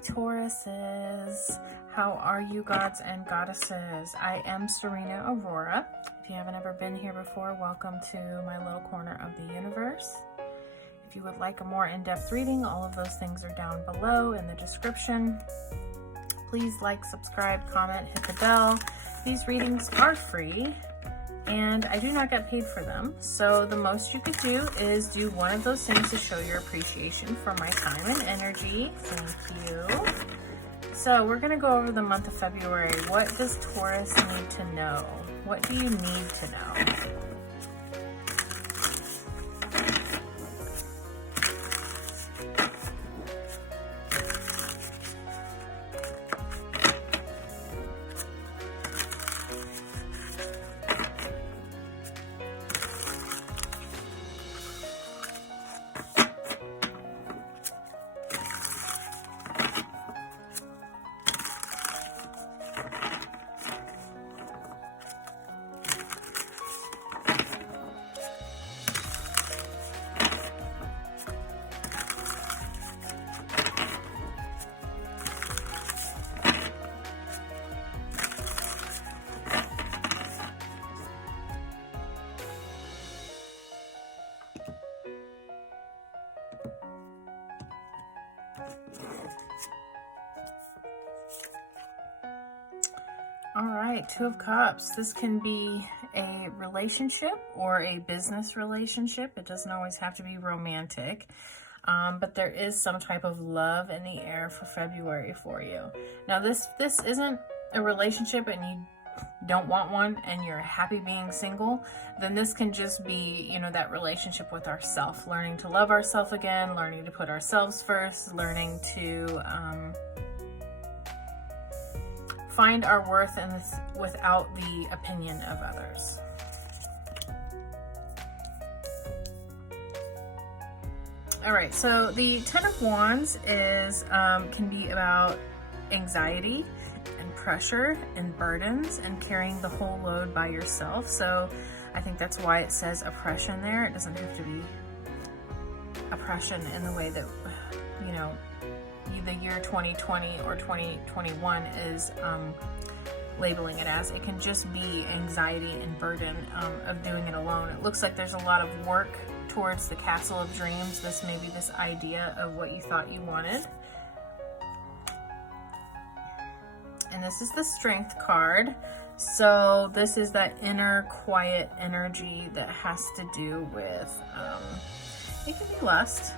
Tauruses. How are you, gods and goddesses? I am SerenaAurora. If you haven't ever been here before, welcome to my little corner of the universe. If you would like a more in-depth reading, all of those things are down below in the description. Please like, subscribe, comment, hit the bell. These readings are free and I do not get paid for them. So the most you could do is do one of those things to show your appreciation for my time and energy. Thank you. So we're going to go over the month of February. What does Taurus need to know? What do you need to know? All right, Two of Cups. This can be a relationship or a business relationship. It doesn't always have to be romantic, but there is some type of love in the air for February for you. Now, this isn't a relationship and you don't want one and you're happy being single, then this can just be, that relationship with ourself, learning to love ourselves again, learning to put ourselves first, learning to find our worth in this without the opinion of others. All right, so the Ten of Wands is can be about anxiety and pressure and burdens and carrying the whole load by yourself. So I think that's why it says oppression there. It doesn't have to be oppression in the way that, the year 2020 or 2021 is labeling it as. It can just be anxiety and burden of doing it alone. It looks like there's a lot of work towards the castle of dreams. This may be this idea of what you thought you wanted. And this is the Strength card. So this is that inner quiet energy that has to do with, it can be lust.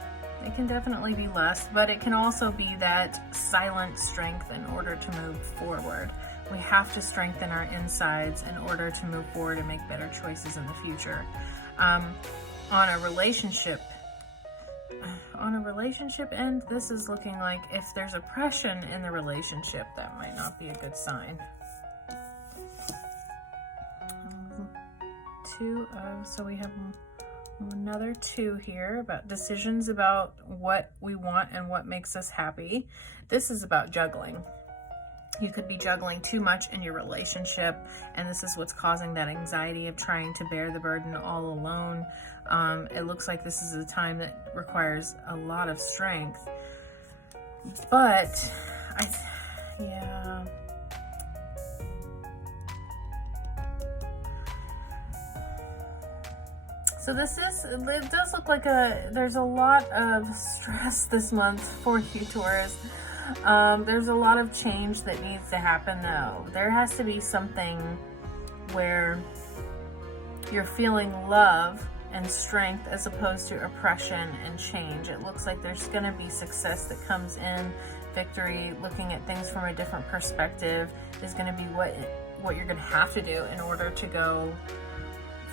It can definitely be lust, but it can also be that silent strength in order to move forward. We have to strengthen our insides in order to move forward and make better choices in the future. On a relationship end, this is looking like if there's oppression in the relationship, that might not be a good sign. So we have another 2 here about decisions about what we want and what makes us happy. This is about juggling. You could be juggling too much in your relationship, and this is what's causing that anxiety of trying to bear the burden all alone. It looks like this is a time that requires a lot of strength, but yeah. So it does look like there's a lot of stress this month for you, Taurus. There's a lot of change that needs to happen though. There has to be something where you're feeling love and strength as opposed to oppression and change. It looks like there's going to be success that comes in, victory, looking at things from a different perspective is going to be what you're going to have to do in order to go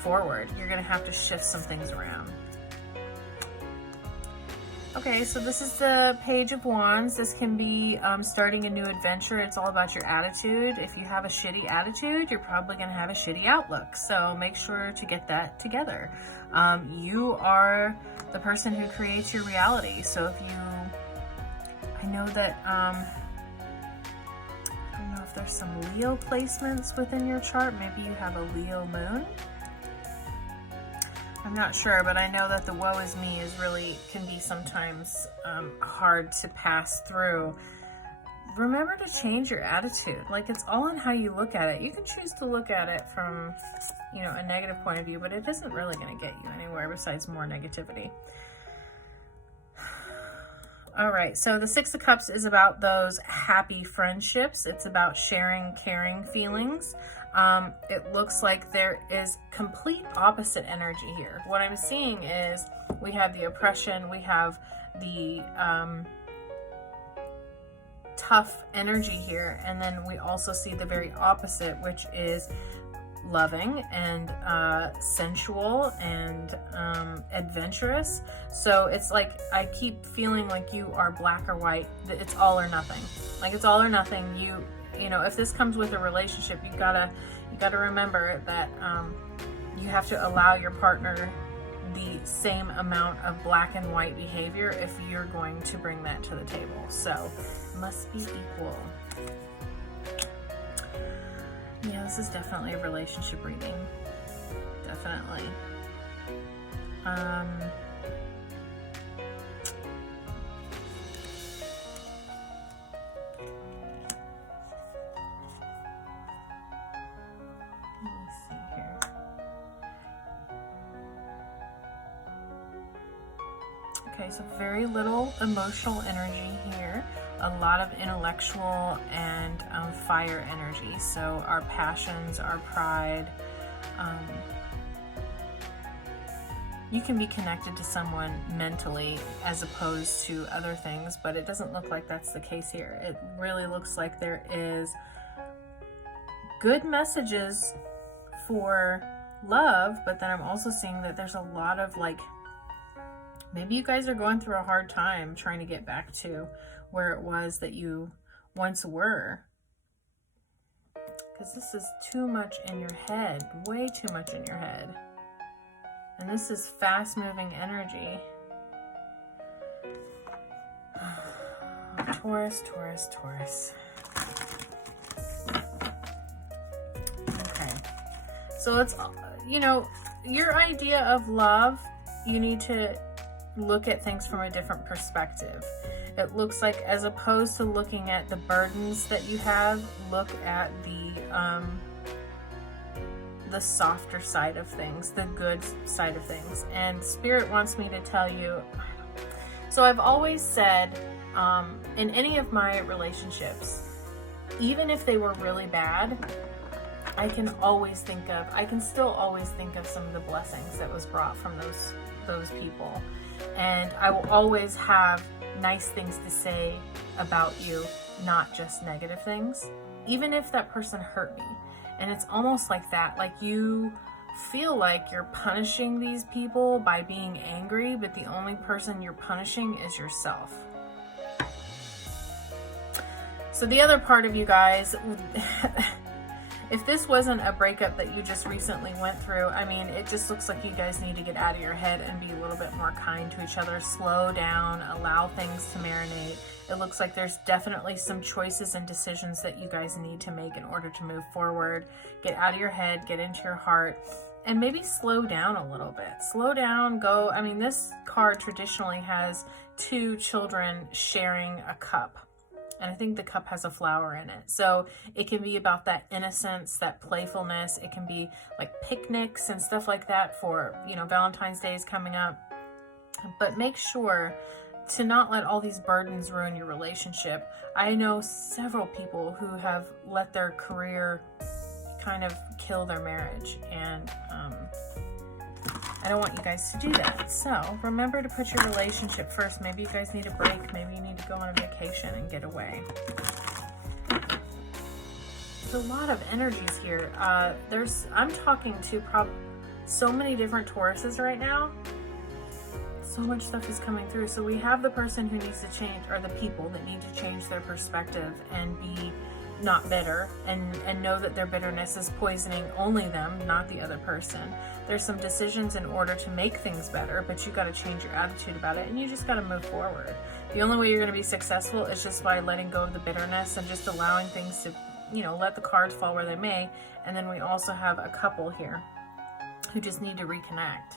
forward. You're going to have to shift some things around. Okay, so this is the Page of Wands. This can be starting a new adventure. It's all about your attitude. If you have a shitty attitude, you're probably going to have a shitty outlook. So make sure to get that together. You are the person who creates your reality. So I know that, I don't know if there's some Leo placements within your chart. Maybe you have a Leo moon. I'm not sure, but I know that the woe is me can be sometimes hard to pass through. remember to change your attitude. Like, it's all in how you look at it. You can choose to look at it from, you know, a negative point of view, but it isn't really going to get you anywhere besides more negativity. All right, so the Six of Cups is about those happy friendships. It's about sharing, caring feelings. It looks like there is complete opposite energy here. What I'm seeing is we have the oppression, we have the tough energy here, and then we also see the very opposite, which is loving and sensual and adventurous. So it's like I keep feeling like you are black or white. It's all or nothing. Like, it's all or nothing. You know, if this comes with a relationship, you gotta remember that you have to allow your partner the same amount of black and white behavior if you're going to bring that to the table. So must be equal. Yeah, this is definitely a relationship reading. Definitely. Let me see here. Okay, so very little emotional energy here. A lot of intellectual and fire energy. So our passions, our pride. You can be connected to someone mentally as opposed to other things, but it doesn't look like that's the case here. It really looks like there is good messages for love, but then I'm also seeing that there's a lot of, like, maybe you guys are going through a hard time trying to get back to where it was that you once were. Because this is too much in your head, way too much in your head. And this is fast-moving energy. Taurus, Taurus, Taurus. Okay. So it's, you know, your idea of love, you need to look at things from a different perspective. It looks like, as opposed to looking at the burdens that you have, look at the softer side of things, the good side of things. And Spirit wants me to tell you, so I've always said, in any of my relationships, even if they were really bad, I can still always think of some of the blessings that was brought from those people. And I will always have nice things to say about you, not just negative things, even if that person hurt me. And it's almost like that, like you feel like you're punishing these people by being angry, but the only person you're punishing is yourself. So the other part of you guys, if this wasn't a breakup that you just recently went through, I mean, it just looks like you guys need to get out of your head and be a little bit more kind to each other. Slow down, allow things to marinate. It looks like there's definitely some choices and decisions that you guys need to make in order to move forward. Get out of your head, get into your heart, and maybe slow down a little bit. Slow down, go. I mean, this card traditionally has two children sharing a cup. And I think the cup has a flower in it. So it can be about that innocence, that playfulness. It can be like picnics and stuff like that for, you know, Valentine's Day is coming up. But make sure to not let all these burdens ruin your relationship. I know several people who have let their career kind of kill their marriage. And I don't want you guys to do that. So remember to put your relationship first. Maybe you guys need a break. Maybe you need to go on a vacation and get away. There's a lot of energies here. I'm talking to so many different Tauruses right now. So much stuff is coming through. So we have the person who needs to change, or the people that need to change their perspective and be not bitter, and know that their bitterness is poisoning only them, not the other person. There's some decisions in order to make things better, but you got to change your attitude about it, and you just got to move forward. The only way you're going to be successful is just by letting go of the bitterness and just allowing things to, you know, let the cards fall where they may. And then we also have a couple here who just need to reconnect.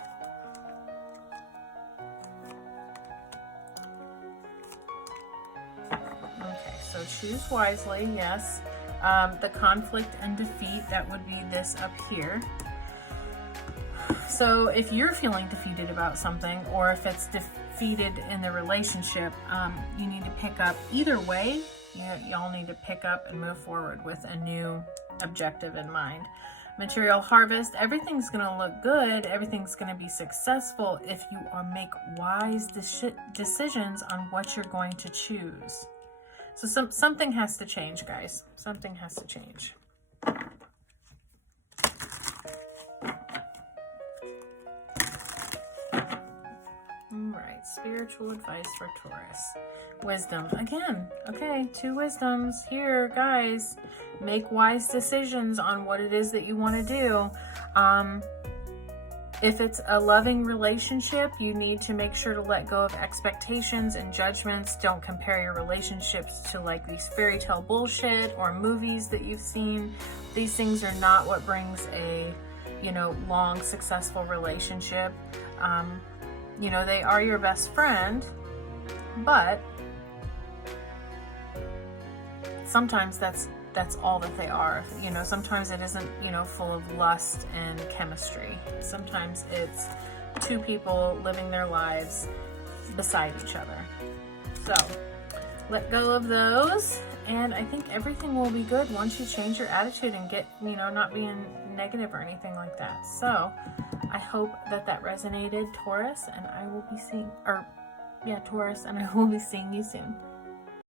Okay, So choose wisely, yes. The conflict and defeat, that would be this up here. So if you're feeling defeated about something, or if it's defeated in the relationship, you need to pick up. Either way, y'all need to pick up and move forward with a new objective in mind. Material harvest, everything's going to look good, everything's going to be successful if you make wise decisions on what you're going to choose. So something has to change, guys. Something has to change. Alright, spiritual advice for Taurus. Wisdom. Again, okay, 2 wisdoms here, guys. Make wise decisions on what it is that you want to do. If it's a loving relationship, you need to make sure to let go of expectations and judgments. Don't compare your relationships to like these fairy tale bullshit or movies that you've seen. These things are not what brings a, long, successful relationship. They are your best friend, but sometimes that's all that they are. Sometimes it isn't, full of lust and chemistry. Sometimes it's 2 people living their lives beside each other. So let go of those, and I think everything will be good once you change your attitude and get, not being negative or anything like that. So I hope that resonated, Taurus, and I will be seeing, Taurus, and I will be seeing you soon.